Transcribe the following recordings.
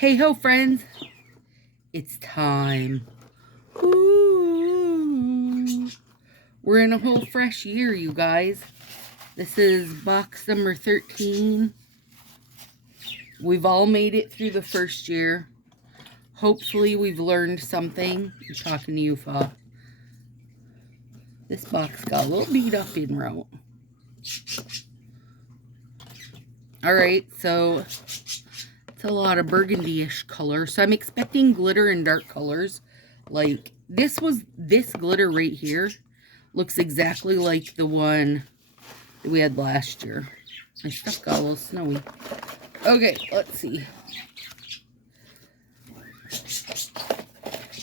Hey ho, friends. It's time. Ooh. We're in a whole fresh year, you guys. This is box number 13. We've all made it through the first year. Hopefully we've learned something. I'm talking to you, Fa. This box got a little beat up in route. Alright, so it's a lot of burgundy-ish color. So I'm expecting glitter and dark colors. Like, this glitter right here looks exactly like the one that we had last year. My stuff got a little snowy. Okay, let's see.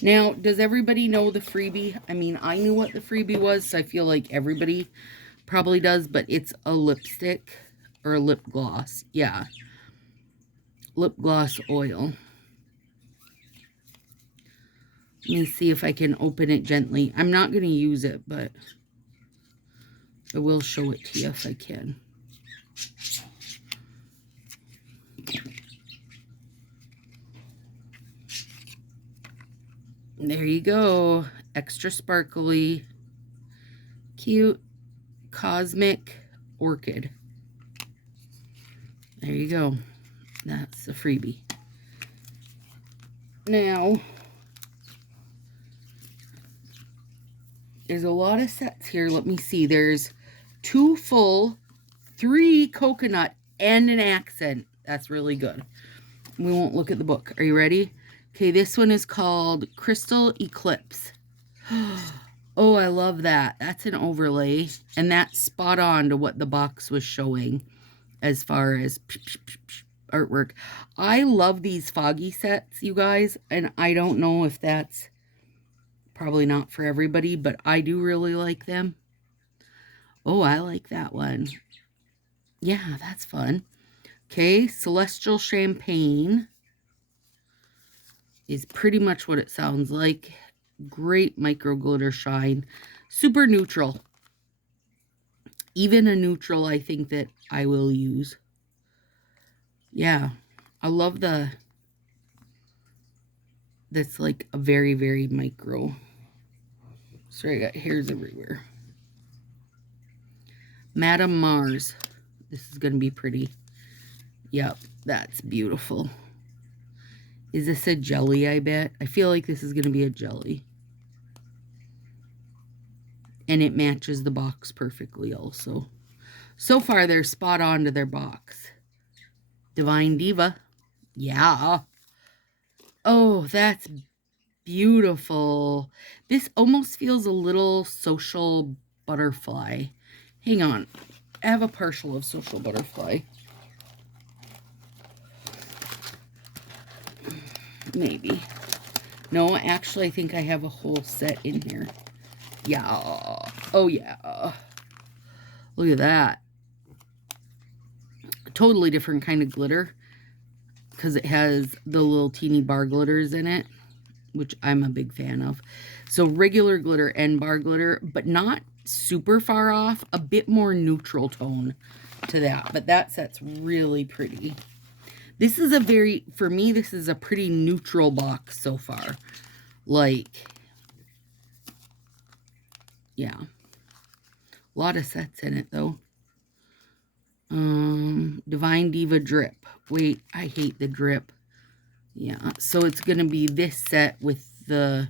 Now, does everybody know the freebie? I mean, I knew what the freebie was, so I feel like everybody probably does, but it's a lipstick or a lip gloss. Yeah. Lip gloss oil. Let me see if I can open it gently. I'm not going to use it, but I will show it to you if I can. There you go. Extra sparkly. Cute. Cosmic Orchid. There you go. That's a freebie. Now, there's a lot of sets here. Let me see. There's 2 full, 3 coconut, and an accent. That's really good. We won't look at the book. Are you ready? Okay, this one is called Crystal Eclipse. Oh, I love that. That's an overlay. And that's spot on to what the box was showing as far as artwork. I love these foggy sets, you guys. And I don't know if that's probably not for everybody, but I do really like them. Oh, I like that one. Yeah, that's fun. Okay, Celestial Champagne is pretty much what it sounds like. Great micro glitter shine. Super neutral. Even a neutral I think that I will use. Yeah, I love that's like a very, very micro. Sorry, I got hairs everywhere. Madame Mars. This is going to be pretty. Yep, that's beautiful. Is this a jelly, I bet? I feel like this is going to be a jelly. And it matches the box perfectly also. So far, they're spot on to their box. Divine Diva. Yeah. Oh, that's beautiful. This almost feels a little Social Butterfly. Hang on. I have a partial of Social Butterfly. Maybe. No, actually, I think I have a whole set in here. Yeah. Oh, yeah. Look at that. Totally different kind of glitter because it has the little teeny bar glitters in it, which I'm a big fan of. So regular glitter and bar glitter, but not super far off. A bit more neutral tone to that. But that set's really pretty. This is for me, this is a pretty neutral box so far. Like, yeah. A lot of sets in it, though. Divine Diva Drip. Wait, I hate the drip. Yeah, so it's going to be this set with the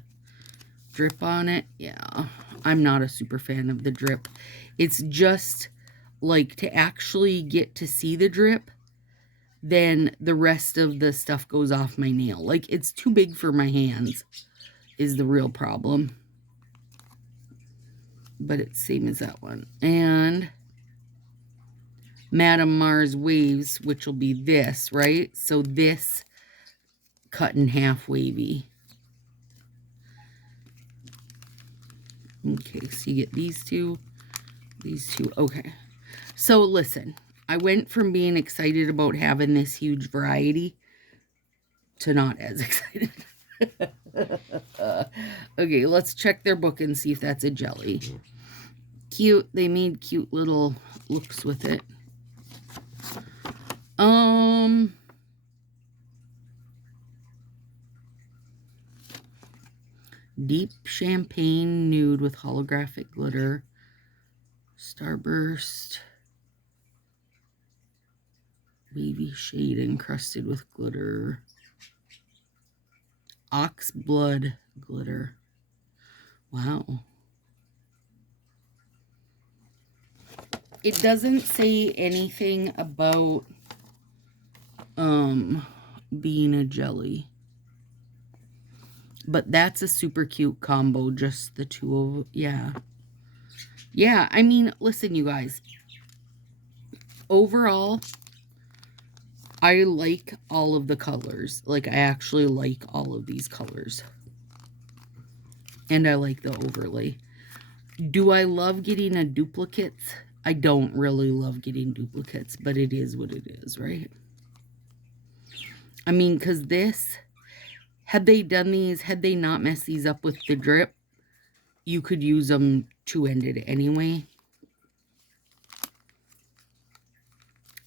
drip on it. Yeah, I'm not a super fan of the drip. It's just, like, to actually get to see the drip, then the rest of the stuff goes off my nail. Like, it's too big for my hands is the real problem. But it's same as that one. And Madame Mars Waves, which will be this, right? So this cut in half wavy. Okay, so you get these two. Okay. So listen, I went from being excited about having this huge variety to not as excited. Okay, let's check their book and see if that's a jelly. Cute. They made cute little looks with it. Deep Champagne Nude with holographic glitter. Starburst. Wavy shade encrusted with glitter. Ox Blood glitter. Wow. It doesn't say anything about being a jelly. But that's a super cute combo, just the two of, yeah. Yeah, I mean, listen, you guys. Overall, I like all of the colors. Like, I actually like all of these colors. And I like the overlay. Do I love getting a duplicates? I don't really love getting duplicates, but it is what it is, right? I mean, because this, had they done these, had they not messed these up with the drip, you could use them two-ended anyway.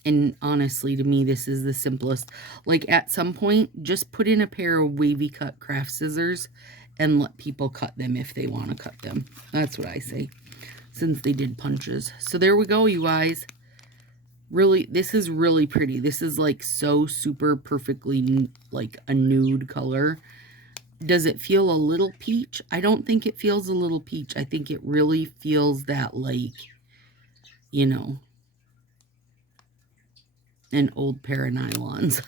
And honestly, to me, this is the simplest. Like, at some point, just put in a pair of wavy cut craft scissors and let people cut them if they want to cut them. That's what I say, since they did punches. So there we go, you guys. Really, this is really pretty. This is, like, so super perfectly, like, a nude color. Does it feel a little peach? I don't think it feels a little peach. I think it really feels that, like, you know, an old pair of nylons.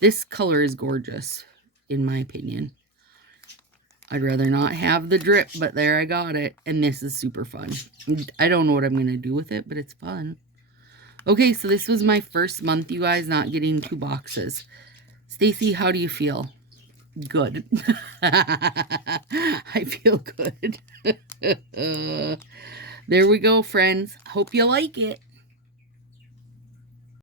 This color is gorgeous, in my opinion. I'd rather not have the drip, but there I got it. And this is super fun. I don't know what I'm going to do with it, but it's fun. Okay, so this was my first month, you guys, not getting 2 boxes. Stacy, how do you feel? Good. I feel good. There we go, friends. Hope you like it.